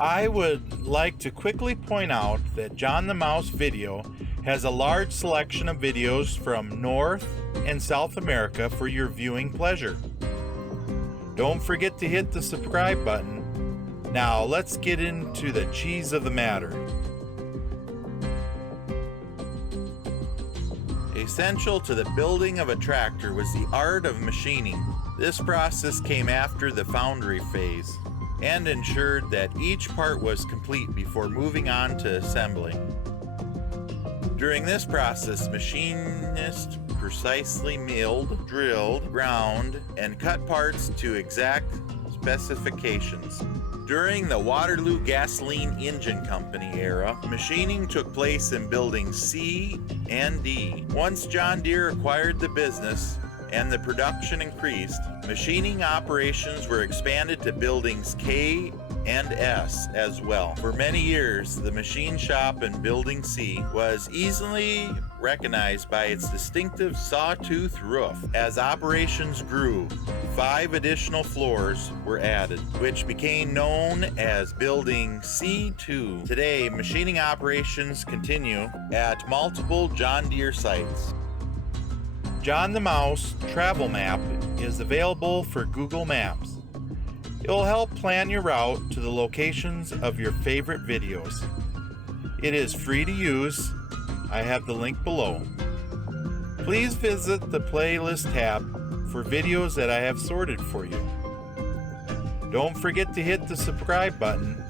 I would like to quickly point out that John the Mouse Video has a large selection of videos from North and South America for your viewing pleasure. Don't forget to hit the subscribe button. Now let's get into the cheese of the matter. Essential to the building of a tractor was the art of machining. This process came after the foundry phase and ensured that each part was complete before moving on to assembly. During this process, machinists precisely milled, drilled, ground, and cut parts to exact specifications. During the Waterloo Gasoline Engine Company era, machining took place in buildings C and D. Once John Deere acquired the business and the production increased, machining operations were expanded to buildings K and S as well. For many years, the machine shop in Building C was easily recognized by its distinctive sawtooth roof. As operations grew, 5 additional floors were added, which became known as Building C2. Today, machining operations continue at multiple John Deere sites. John the Mouse Travel Map is available for Google Maps. It will help plan your route to the locations of your favorite videos. It is free to use. I have the link below. Please visit the playlist tab for videos that I have sorted for you. Don't forget to hit the subscribe button